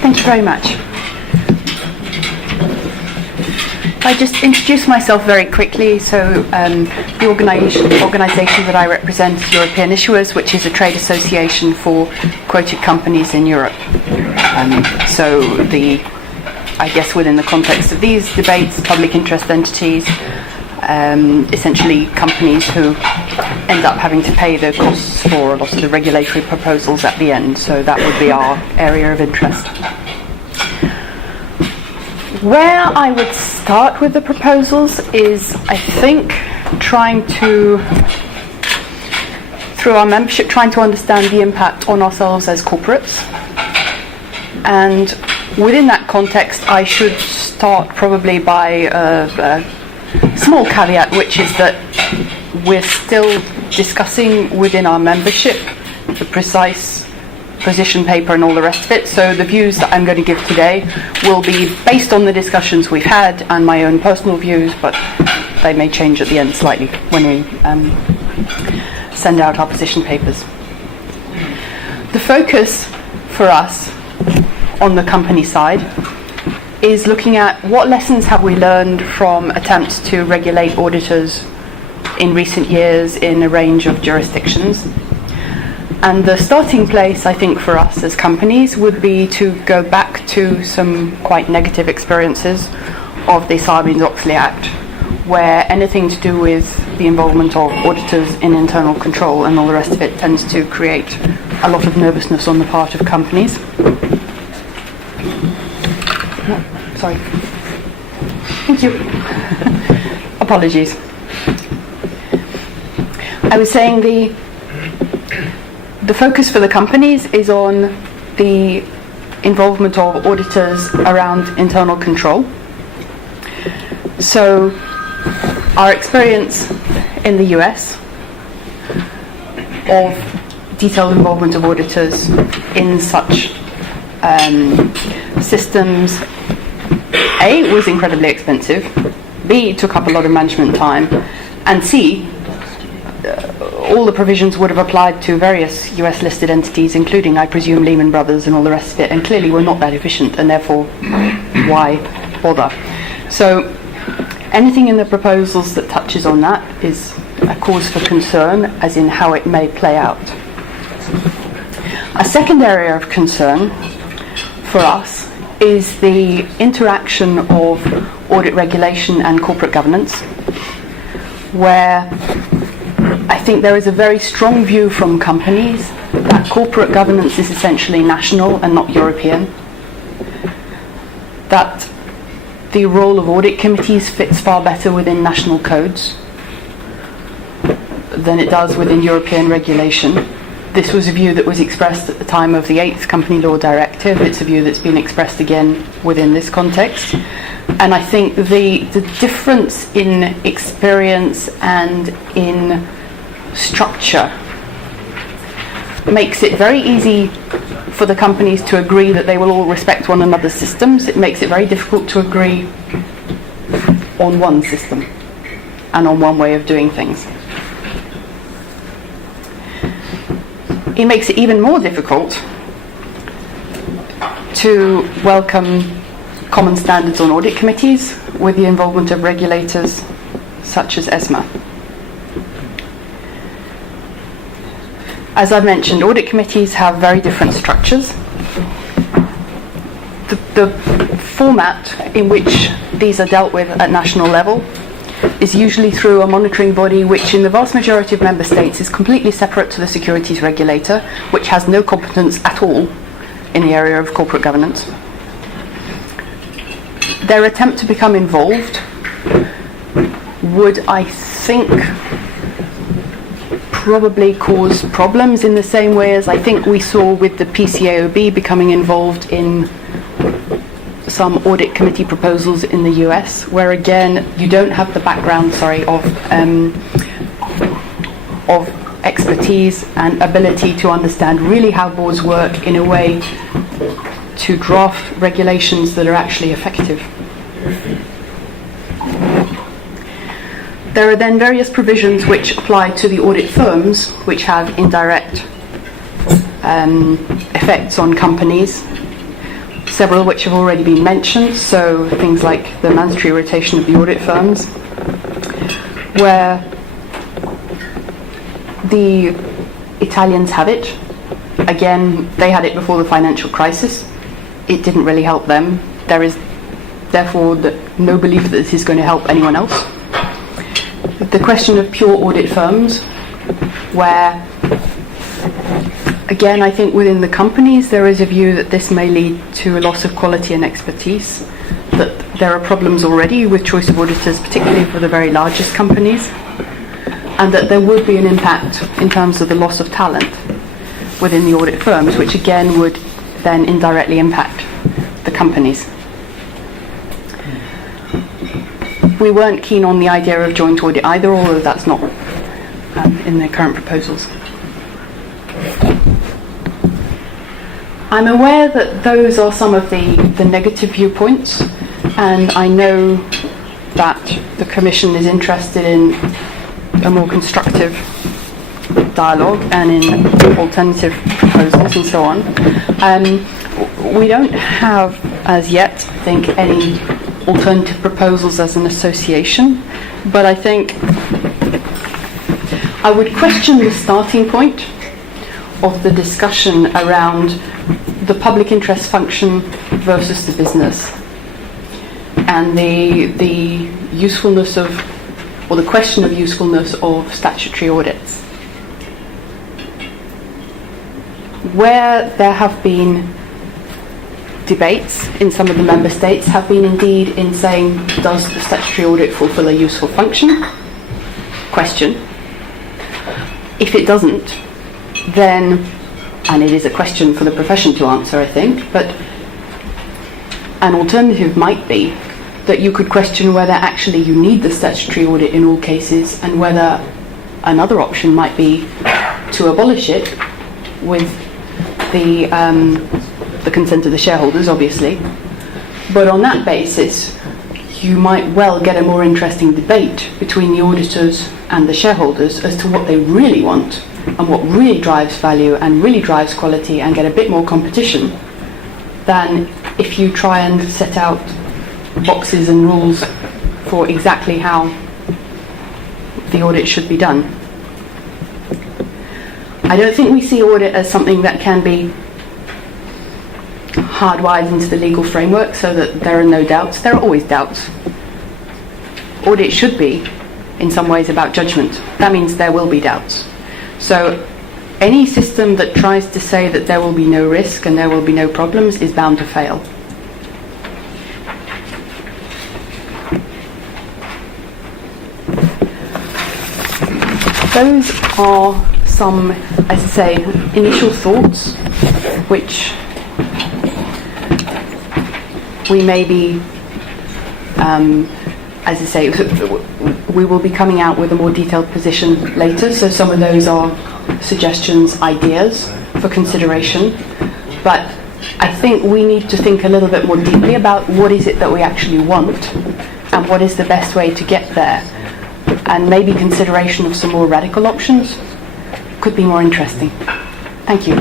Thank you very much. I just introduce myself very quickly. So the organisation that I represent is European Issuers, which is a trade association for quoted companies in Europe. I guess within the context of these debates, public interest entities, essentially companies who end up having to pay the costs for a lot of the regulatory proposals at the end. So that would be our area of interest. Where I would start with the proposals is, I think, through our membership, trying to understand the impact on ourselves as corporates. And within that context, I should start probably by a small caveat, which is that we're still discussing within our membership the precise position paper and all the rest of it. So the views that I'm going to give today will be based on the discussions we've had and my own personal views, but they may change at the end slightly when we send out our position papers. The focus for us on the company side is looking at what lessons have we learned from attempts to regulate auditors in recent years in a range of jurisdictions. And the starting place, I think, for us as companies would be to go back to some quite negative experiences of the Sarbanes-Oxley Act, where anything to do with the involvement of auditors in internal control and all the rest of it tends to create a lot of nervousness on the part of companies. No, sorry. Thank you. Apologies. I was saying the focus for the companies is on the involvement of auditors around internal control. So our experience in the US of detailed involvement of auditors in such systems, A, was incredibly expensive, B, took up a lot of management time, and C, all the provisions would have applied to various US listed entities, including, I presume, Lehman Brothers and all the rest of it, and clearly were not that efficient, and therefore, why bother? So anything in the proposals that touches on that is a cause for concern, as in how it may play out. A second area of concern for us is the interaction of audit regulation and corporate governance, where I think there is a very strong view from companies that corporate governance is essentially national and not European, that the role of audit committees fits far better within national codes than it does within European regulation. This was a view that was expressed at the time of the 8th Company Law Directive. It's a view that's been expressed again within this context. And I think the difference in experience and in structure makes it very easy for the companies to agree that they will all respect one another's systems. It makes it very difficult to agree on one system and on one way of doing things. It makes it even more difficult to welcome common standards on audit committees with the involvement of regulators such as ESMA. As I've mentioned, audit committees have very different structures. The format in which these are dealt with at national level is usually through a monitoring body which in the vast majority of member states is completely separate to the securities regulator, which has no competence at all in the area of corporate governance. Their attempt to become involved would, I think, probably cause problems in the same way as I think we saw with the PCAOB becoming involved in some audit committee proposals in the US, where again you don't have the background, of expertise and ability to understand really how boards work in a way to draft regulations that are actually effective. There are then various provisions which apply to the audit firms, which have indirect effects on companies, several which have already been mentioned, so things like the mandatory rotation of the audit firms, where the Italians have it. Again, they had it before the financial crisis. It didn't really help them. There is therefore no belief that this is going to help anyone else. The question of pure audit firms, where again, I think within the companies there is a view that this may lead to a loss of quality and expertise, that there are problems already with choice of auditors, particularly for the very largest companies, and that there would be an impact in terms of the loss of talent within the audit firms, which again would then indirectly impact the companies. We weren't keen on the idea of joint audit either, although that's not in the current proposals. I'm aware that those are some of the negative viewpoints, and I know that the Commission is interested in a more constructive dialogue and in alternative proposals and so on. We don't have, as yet, I think, any alternative proposals as an association, but I think I would question the starting point of the discussion around the public interest function versus the business, and the usefulness of, or the question of usefulness of statutory audits. Where there have been debates in some of the member states have been indeed in saying, does the statutory audit fulfill a useful function? Question. If it doesn't, then, and it is a question for the profession to answer, I think, but an alternative might be that you could question whether actually you need the statutory audit in all cases, and whether another option might be to abolish it with the consent of the shareholders, obviously. But on that basis, you might well get a more interesting debate between the auditors and the shareholders as to what they really want and what really drives value and really drives quality, and get a bit more competition than if you try and set out boxes and rules for exactly how the audit should be done. I don't think we see audit as something that can be hardwired into the legal framework so that there are no doubts. There are always doubts. Audit should be, in some ways, about judgment. That means there will be doubts. So any system that tries to say that there will be no risk and there will be no problems is bound to fail. Those are some, as I say, initial thoughts which we may be, as I say, we will be coming out with a more detailed position later, so some of those are suggestions, ideas for consideration, but I think we need to think a little bit more deeply about what is it that we actually want and what is the best way to get there, and maybe consideration of some more radical options could be more interesting. Thank you.